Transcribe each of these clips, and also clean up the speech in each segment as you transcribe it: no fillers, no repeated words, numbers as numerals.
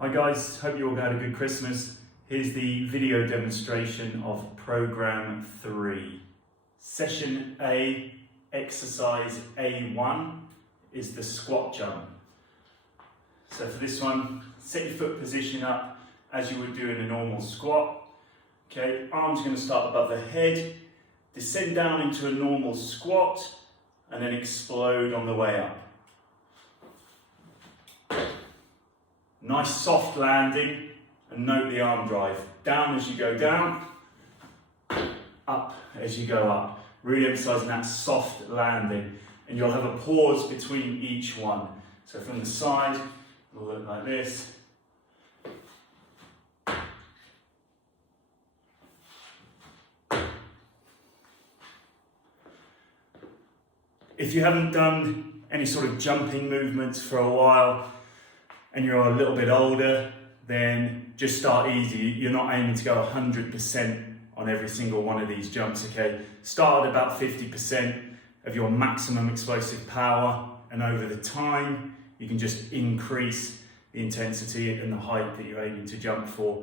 Hi guys, hope you all had a good Christmas. Here's the video demonstration of program 3. Session A, exercise A1 is the squat jump. So for this one, set your foot position up as you would do in a normal squat. Okay, arms are going to start above the head, descend down into a normal squat, and then explode on the way up. Nice soft landing, and note the arm drive. Down as you go down, up as you go up. Really emphasising that soft landing. And you'll have a pause between each one. So from the side, it'll look like this. If you haven't done any sort of jumping movements for a while, and you're a little bit older, then just start easy. You're not aiming to go 100% on every single one of these jumps, okay? Start at about 50% of your maximum explosive power, and over the time, you can just increase the intensity and the height that you're aiming to jump for.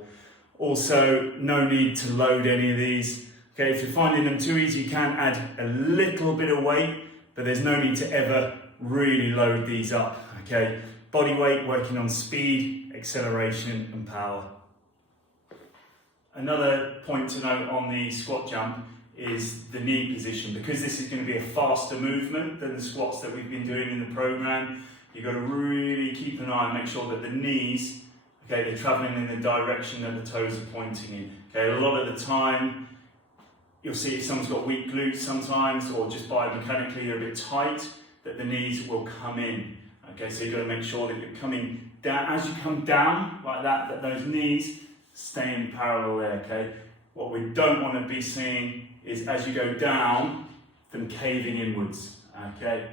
Also, no need to load any of these. Okay, if you're finding them too easy, you can add a little bit of weight, but there's no need to ever really load these up, okay? Body weight working on speed, acceleration and power. Another point to note on the squat jump is the knee position. Because this is going to be a faster movement than the squats that we've been doing in the program, you've got to really keep an eye and make sure that the knees, okay, they're traveling in the direction that the toes are pointing in. Okay, a lot of the time, you'll see if someone's got weak glutes sometimes, or just biomechanically they're a bit tight, that the knees will come in. Okay, so you've got to make sure that you're coming down. As you come down like that, that those knees stay in parallel there, okay? What we don't want to be seeing is as you go down, them caving inwards, okay?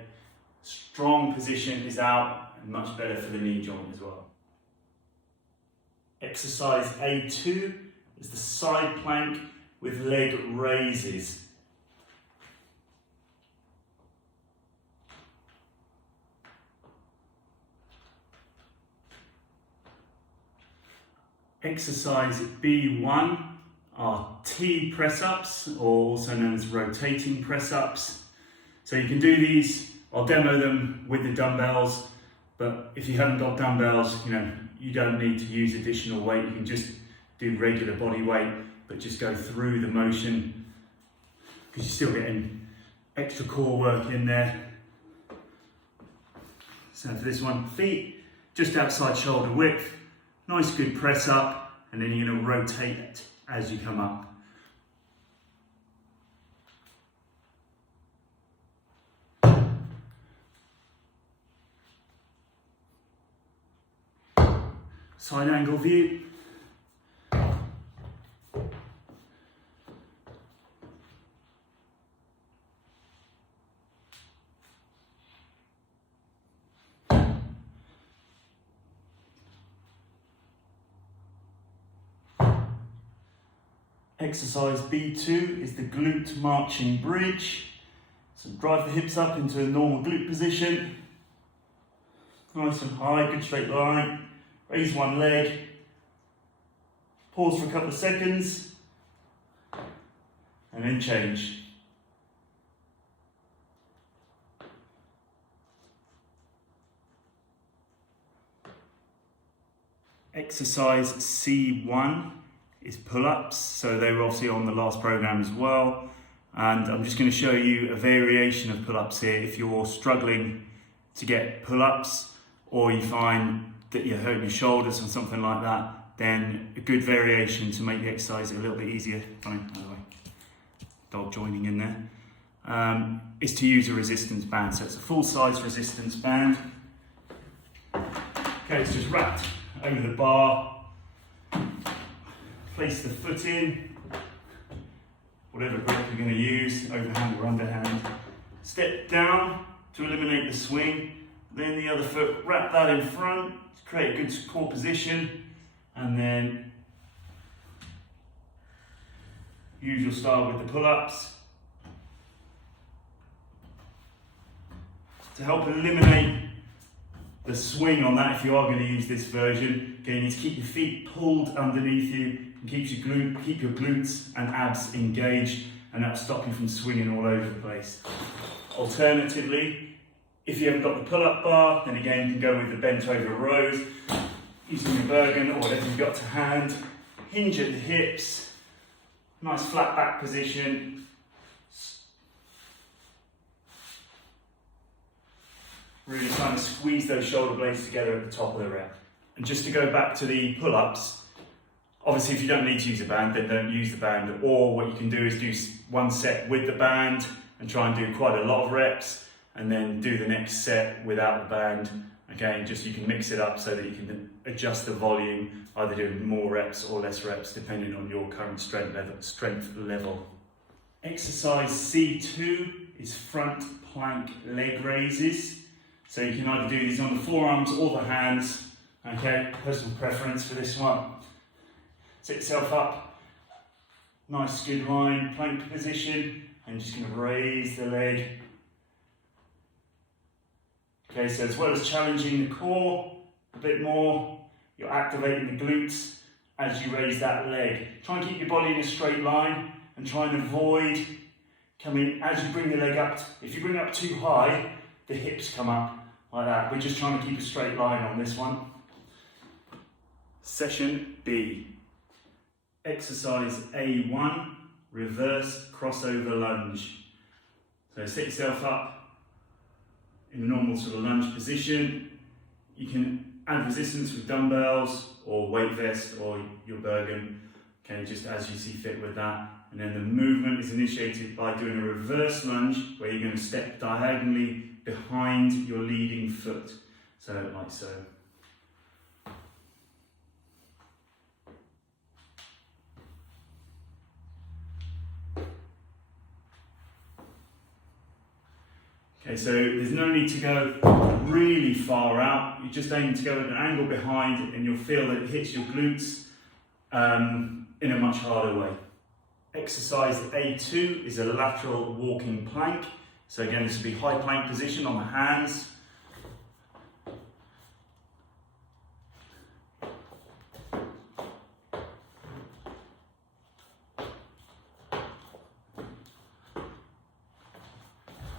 Strong position is out and much better for the knee joint as well. Exercise A2 is the side plank with leg raises. Exercise B1 are T press-ups, or also known as rotating press-ups. So you can do these, I'll demo them with the dumbbells, but if you haven't got dumbbells, you don't need to use additional weight. You can just do regular body weight, but just go through the motion, because you're still getting extra core work in there. So for this one, feet just outside shoulder width. Nice good press up, and then you're going to rotate it as you come up. Side angle view. Exercise B2 is the glute marching bridge. So drive the hips up into a normal glute position. Nice and high, good straight line. Raise one leg. Pause for a couple of seconds. And then change. Exercise C1 is pull-ups, so they were obviously on the last program as well, and I'm just going to show you a variation of pull-ups here. If you're struggling to get pull-ups, or you find that you're hurting your shoulders or something like that, then a good variation to make the exercise a little bit easier, fine, by the way, dog joining in there, is to use a resistance band. So it's a full-size resistance band. Okay, it's just wrapped over the bar. Place the foot in, whatever grip you're going to use, overhand or underhand. Step down to eliminate the swing, then the other foot, wrap that in front to create a good core position, and then usual style with the pull-ups. To help eliminate The swing on that, if you are going to use this version, okay, you need to keep your feet pulled underneath you and keep your glutes and abs engaged, and that'll stop you from swinging all over the place. Alternatively, if you haven't got the pull-up bar, then again you can go with the bent over rows, using your Bergen or whatever you've got to hand. Hinge at the hips, nice flat back position. Really trying to squeeze those shoulder blades together at the top of the rep. And just to go back to the pull-ups, obviously if you don't need to use a band, then don't use the band, or what you can do is do one set with the band and try and do quite a lot of reps, and then do the next set without the band. Again, just you can mix it up so that you can adjust the volume, either doing more reps or less reps depending on your current strength level. Exercise C2 is front plank leg raises. So you can either do these on the forearms or the hands. Okay, personal preference for this one. Sit yourself up, nice good line, plank position, and just going to raise the leg. Okay, so as well as challenging the core a bit more, you're activating the glutes as you raise that leg. Try and keep your body in a straight line and try and avoid coming, as you bring the leg up, if you bring it up too high, the hips come up like that. We're just trying to keep a straight line on this one. Session B. Exercise A1, reverse crossover lunge. So sit yourself up in a normal sort of lunge position. You can add resistance with dumbbells or weight vest or your Bergen, okay, just as you see fit with that. And then the movement is initiated by doing a reverse lunge where you're going to step diagonally behind your leading foot. So like so. Okay, so there's no need to go really far out. You just aim to go at an angle behind and you'll feel that it hits your glutes in a much harder way. Exercise A2 is a lateral walking plank. So again, this will be high plank position on the hands.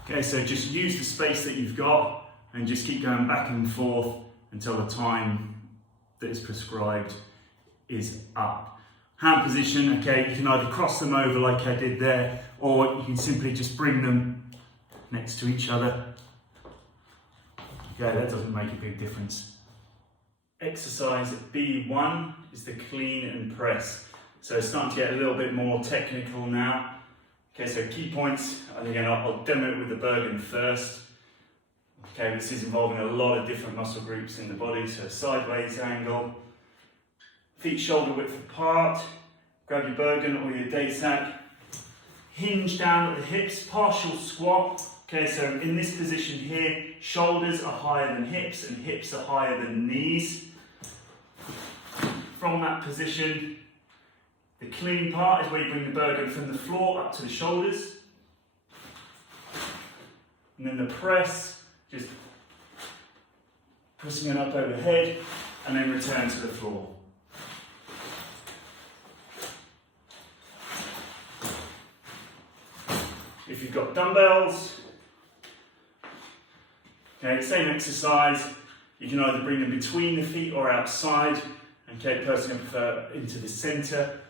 Okay, so just use the space that you've got and just keep going back and forth until the time that is prescribed is up. Hand position, okay, you can either cross them over like I did there, or you can simply just bring them next to each other. Okay, that doesn't make a big difference. Exercise B1 is the clean and press. So it's starting to get a little bit more technical now. Okay, so key points, and again, I'll demo it with the Bergen first. Okay, this is involving a lot of different muscle groups in the body, so sideways angle, feet shoulder width apart, grab your Bergen or your Daysack, hinge down at the hips, partial squat. Okay, so in this position here, shoulders are higher than hips and hips are higher than knees. From that position, the clean part is where you bring the Bergen from the floor up to the shoulders. And then the press, just pressing it up overhead and then return to the floor. If you've got dumbbells, okay, same exercise. You can either bring them between the feet or outside. Okay, personally I prefer into the centre.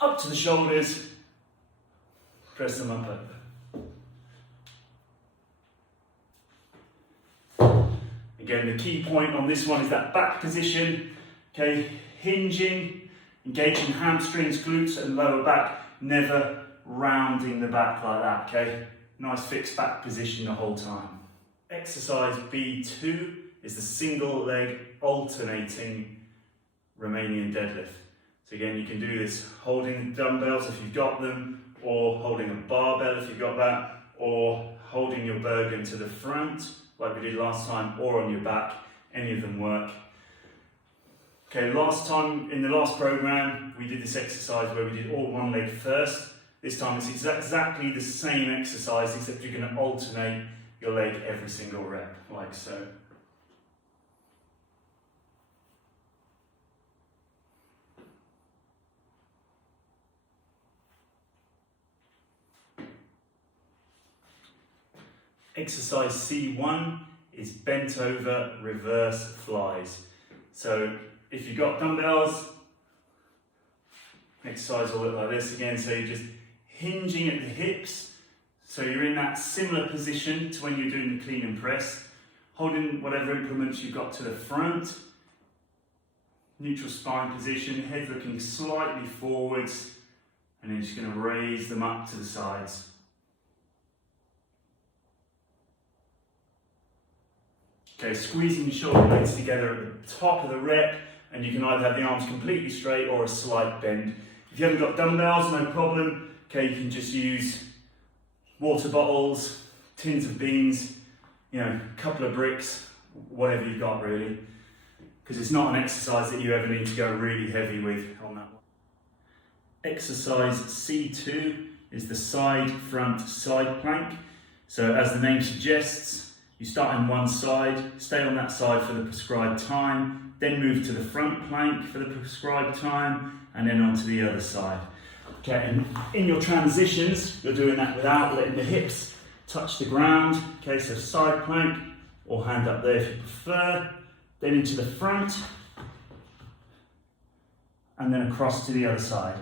Up to the shoulders, press them up over. Again, the key point on this one is that back position, okay, hinging, engaging hamstrings, glutes and lower back, never rounding the back like that, okay? Nice fixed back position the whole time. Exercise B2 is the single leg alternating Romanian deadlift. So again, you can do this holding dumbbells if you've got them, or holding a barbell if you've got that, or holding your Bergen to the front, like we did last time, or on your back. Any of them work. Okay, last time, in the last program, we did this exercise where we did all one leg first. This time it's exactly the same exercise, except you're going to alternate your leg every single rep, like so. Exercise C1 is bent over reverse flies. So if you've got dumbbells, exercise will look like this again. So you're just hinging at the hips. So you're in that similar position to when you're doing the clean and press, holding whatever implements you've got to the front. Neutral spine position, head looking slightly forwards, and then just going to raise them up to the sides. Okay, squeezing your shoulder blades together at the top of the rep, and you can either have the arms completely straight or a slight bend. If you haven't got dumbbells, no problem. Okay, you can just use water bottles, tins of beans, a couple of bricks, whatever you've got really. Because it's not an exercise that you ever need to go really heavy with on that one. Exercise C2 is the side plank. So as the name suggests, you start on one side, stay on that side for the prescribed time, then move to the front plank for the prescribed time, and then onto the other side. Okay, and in your transitions, you're doing that without letting the hips touch the ground. Okay, so side plank, or hand up there if you prefer, then into the front, and then across to the other side.